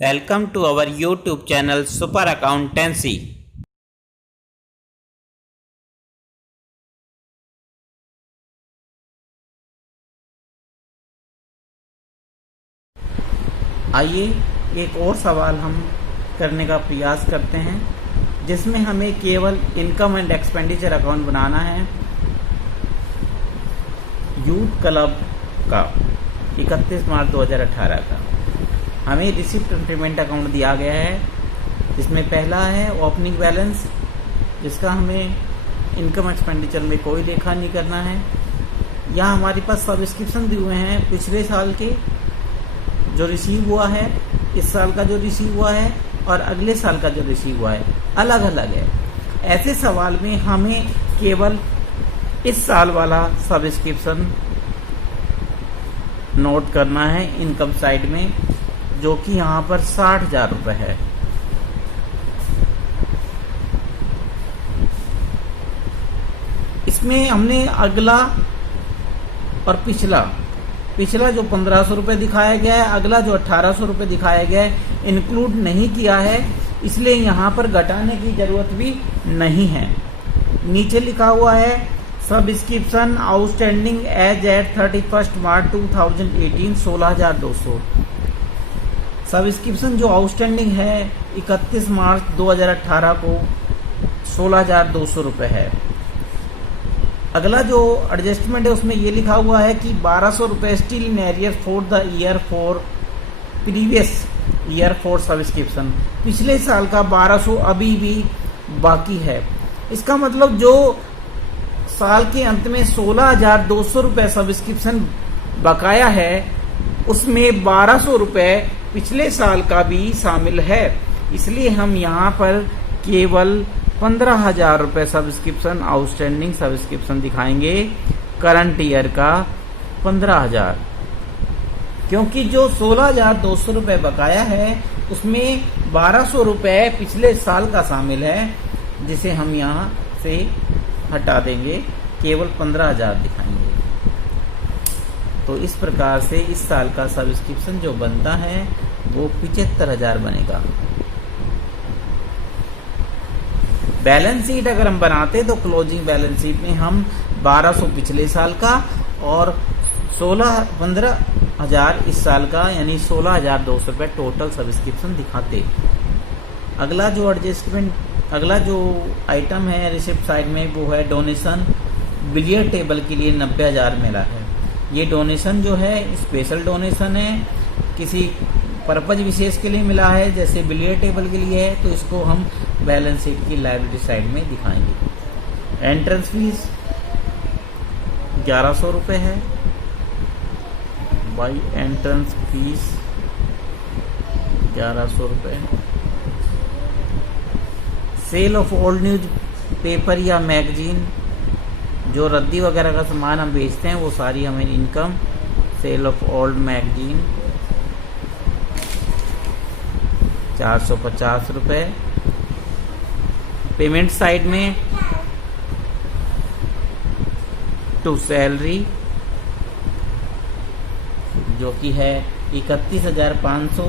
Welcome to our YouTube channel Super Accountancy. आइए एक और सवाल हम करने का प्रयास करते हैं जिसमें हमें केवल इनकम एंड एक्सपेंडिचर अकाउंट बनाना है यूथ क्लब का 31 मार्च 2018 का। हमें रिसिप्ट एंड पेमेंट अकाउंट दिया गया है जिसमें पहला है ओपनिंग बैलेंस, जिसका हमें इनकम एक्सपेंडिचर में कोई लेखा नहीं करना है। यहाँ हमारे पास सब्सक्रिप्शन दिए हुए हैं पिछले साल के जो रिसीव हुआ है, इस साल का जो रिसीव हुआ है और अगले साल का जो रिसीव हुआ है, अलग अलग है। ऐसे सवाल में हमें केवल इस साल वाला सब्सक्रिप्शन नोट करना है इनकम साइड में, जो कि यहाँ पर 60,000 रुपये है। इसमें हमने अगला और पिछला जो 1,500 रुपये दिखाया गया है, अगला जो 1,800 रुपये दिखाया गया है, इंक्लूड नहीं किया है, इसलिए यहाँ पर घटाने की जरूरत भी नहीं है। नीचे लिखा हुआ है सब्सक्रिप्शन आउटस्टैंडिंग एज एट 31 मार्च 2018 16,200। सब्सक्रिप्शन जो आउटस्टैंडिंग है 31 मार्च 2018 को 16,200 रुपये है। अगला जो एडजस्टमेंट है उसमें ये लिखा हुआ है कि 1,200 रुपये still in arrear for the year for previous year for subscription. पिछले साल का 1,200 अभी भी बाकी है। इसका मतलब जो साल के अंत में 16,200 रुपये सब्सक्रिप्शन बकाया है उसमें 1,200 रुपये पिछले साल का भी शामिल है। इसलिए हम यहाँ पर केवल 15,000 रुपये सब्सक्रिप्शन आउटस्टैंडिंग सब्सक्रिप्शन दिखाएंगे, करंट ईयर का 15,000, क्योंकि जो 16,200 रुपये बकाया है उसमें 1,200 रुपये पिछले साल का शामिल है, जिसे हम यहाँ से हटा देंगे, केवल 15,000 दिखाएंगे। तो इस प्रकार से इस साल का सब्सक्रिप्शन जो बनता है वो 75,000 बनेगा। बैलेंस शीट अगर हम बनाते तो क्लोजिंग बैलेंस शीट में हम 1,200 पिछले साल का और 15,000 इस साल का, यानी 16,200 रुपये टोटल सब्सक्रिप्शन दिखाते। अगला जो आइटम है रिसिप्ट साइड में वो है डोनेशन। बिलियर्ड टेबल के लिए 90,000 मिला है। ये डोनेशन जो है स्पेशल डोनेशन है, किसी पर्पज विशेष के लिए मिला है, जैसे बिलियर्ड टेबल के लिए है, तो इसको हम बैलेंस शीट की लायबिलिटी साइड में दिखाएंगे। एंट्रेंस फीस 1,100 रुपये है। बाई एंट्रेंस फीस 1,100 रुपये। Sale of old newspaper या मैगजीन, जो रद्दी वगैरह का सामान हम बेचते हैं वो सारी हमें income. Sale of old magazine 450 रुपये। पेमेंट साइड में टू सैलरी जो कि है 31,500,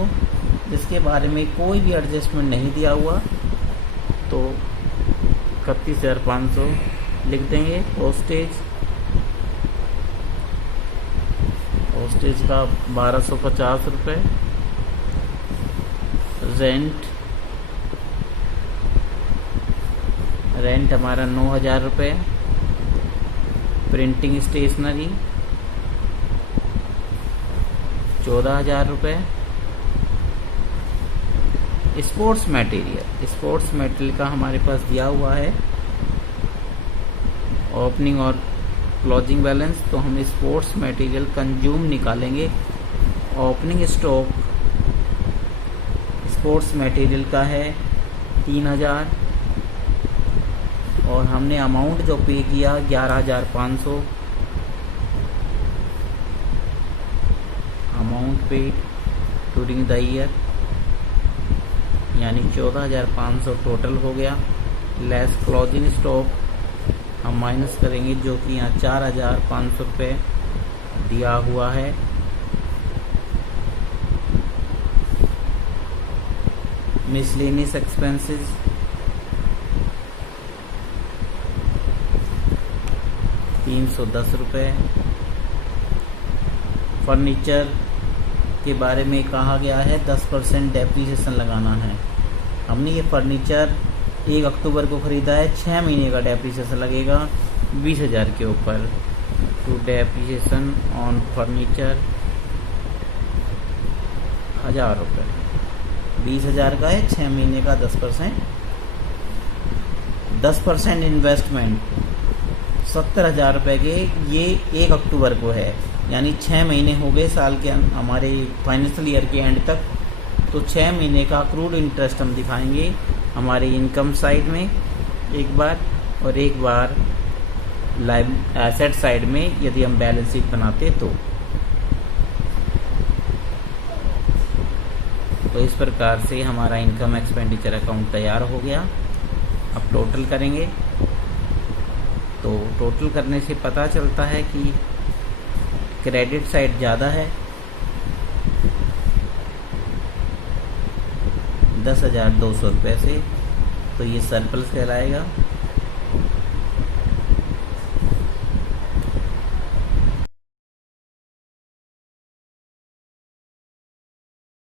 जिसके बारे में कोई भी एडजस्टमेंट नहीं दिया हुआ, तो 31,500 लिख देंगे। पोस्टेज का 1,250 रुपये। रेंट हमारा 9,000 रुपये। प्रिंटिंग स्टेशनरी 14,000 रुपये। स्पोर्ट्स मटेरियल का हमारे पास दिया हुआ है ओपनिंग और क्लोजिंग बैलेंस, तो हम स्पोर्ट्स मटेरियल कंज्यूम निकालेंगे। ओपनिंग स्टॉक स्पोर्ट्स मटेरियल का है 3,000 और हमने अमाउंट जो पे किया 11,500। अमाउंट पे ड्यूरिंग द ईयर यानी 14,500 टोटल हो गया। लेस क्लोजिंग स्टॉक हम माइनस करेंगे, जो कि यहाँ 4,500 रुपये दिया हुआ है। Miscellaneous expenses, ₹310। फर्नीचर के बारे में कहा गया है 10% डेप्रीसिएशन लगाना है। हमने ये फर्नीचर 1 अक्टूबर को ख़रीदा है, 6 महीने का डेप्रीसिएशन लगेगा 20,000 के ऊपर। तो डेप्रीसिएशन ऑन फर्नीचर ₹1,000, 20,000 का है, 6 महीने का 10%। 10% इन्वेस्टमेंट ₹70,000 के, ये 1 अक्टूबर को है, यानी 6 महीने हो गए साल के हमारे फाइनेंशियल ईयर के एंड तक। तो 6 महीने का अक्रूड इंटरेस्ट हम दिखाएंगे हमारे इनकम साइड में एक बार, और एक बार एसेट साइड में यदि हम बैलेंस शीट बनाते तो इस प्रकार से हमारा इनकम एक्सपेंडिचर अकाउंट तैयार हो गया। अब टोटल करेंगे तो टोटल करने से पता चलता है कि क्रेडिट साइड ज़्यादा है, 10,200 रुपये से, तो ये सरप्लस कहलाएगा।